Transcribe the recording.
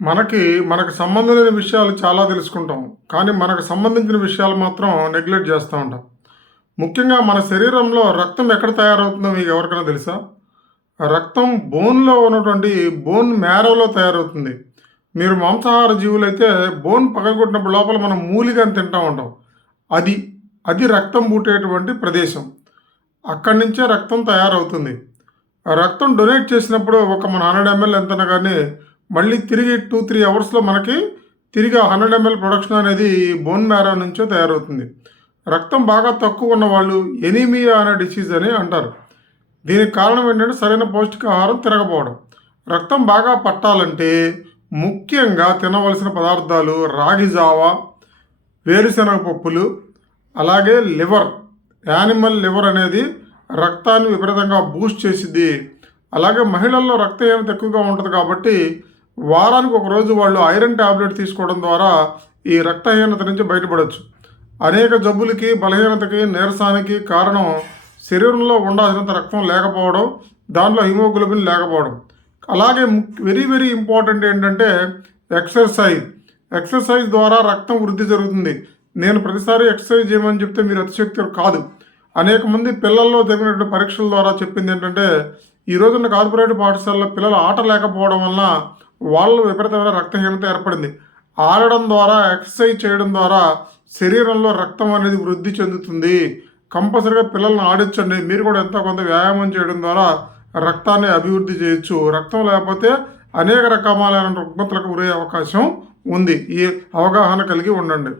మనకి మనకు సంబంధం లేని విషయాలు చాలా తెలుసుకుంటాం. కానీ మనకు సంబంధించిన విషయాలు మాత్రం నెగ్లెక్ట్ చేస్తూ ఉంటాం. ముఖ్యంగా మన శరీరంలో రక్తం ఎక్కడ తయారవుతుందో మీకు ఎవరికైనా తెలుసా? రక్తం బోన్‌లో ఉన్నటువంటి బోన్ మ్యారోలో తయారవుతుంది. మీరు మాంసాహార జీవులైతే బోన్ పగలగొట్టినప్పుడు లోపల మనం మూలికని తింటా ఉంటాం. అది, అది రక్తం పుట్టేటువంటి ప్రదేశం. అక్కడి నుంచే రక్తం తయారవుతుంది. ఆ రక్తం డొనేట్ చేసినప్పుడు ఒక మన 100 ఎంఎల్ ఎంతైనా గానీ మళ్ళీ తిరిగి 2, 3 అవర్స్‌లో మనకి తిరిగి ఆ 100 ఎంఎల్ ప్రొడక్షన్ అనేది బోన్ మ్యారో నుంచే తయారవుతుంది. రక్తం బాగా తక్కువ ఉన్నవాళ్ళు ఎనీమియా అనే డిసీజ్ అని అంటారు. దీనికి కారణం ఏంటంటే సరైన పౌష్టికాహారం తినకపోవడం. రక్తం బాగా పట్టాలంటే ముఖ్యంగా తినవలసిన పదార్థాలు రాగి జావ, వేరుశనగ పప్పులు, అలాగే లివర్, యానిమల్ లివర్ అనేది రక్తాన్ని విపరీతంగా బూస్ట్ చేసిద్ది. అలాగే మహిళల్లో రక్తహీనత ఎక్కువగా ఉంటుంది కాబట్టి వారానికి ఒక రోజు వాళ్ళు ఐరన్ టాబ్లెట్ తీసుకోవడం ద్వారా ఈ రక్తహీనత నుంచి బయటపడవచ్చు. అనేక జబ్బులకి, బలహీనతకి, నీరసానికి కారణం శరీరంలో ఉండాల్సినంత రక్తం లేకపోవడం, దాంట్లో హిమోగ్లోబిన్ లేకపోవడం. అలాగే వెరీ వెరీ ఇంపార్టెంట్ ఏంటంటే ఎక్సర్సైజ్. ఎక్సర్సైజ్ ద్వారా రక్తం వృద్ధి జరుగుతుంది. నేను ప్రతిసారి ఎక్సర్సైజ్ చేయమని చెప్తే మీరు అతిశక్తి కాదు. అనేక మంది పిల్లల్లో జరిగినటువంటి పరీక్షల ద్వారా చెప్పింది ఏంటంటే ఈ రోజున్న కార్పొరేట్ పాఠశాలలో పిల్లలు ఆట లేకపోవడం వలన వాళ్ళు విపరీతమైన రక్తహీనత ఏర్పడింది. ఆడడం ద్వారా, ఎక్సర్సైజ్ చేయడం ద్వారా శరీరంలో రక్తం అనేది వృద్ధి చెందుతుంది. కంపల్సరీగా పిల్లల్ని ఆడించండి. మీరు కూడా ఎంతో కొంత వ్యాయామం చేయడం ద్వారా రక్తాన్ని అభివృద్ధి చేయొచ్చు. రక్తం లేకపోతే అనేక రకమైన రుగ్మతలకు గురయ్యే అవకాశం ఉంది. ఈ అవగాహన కలిగి ఉండండి.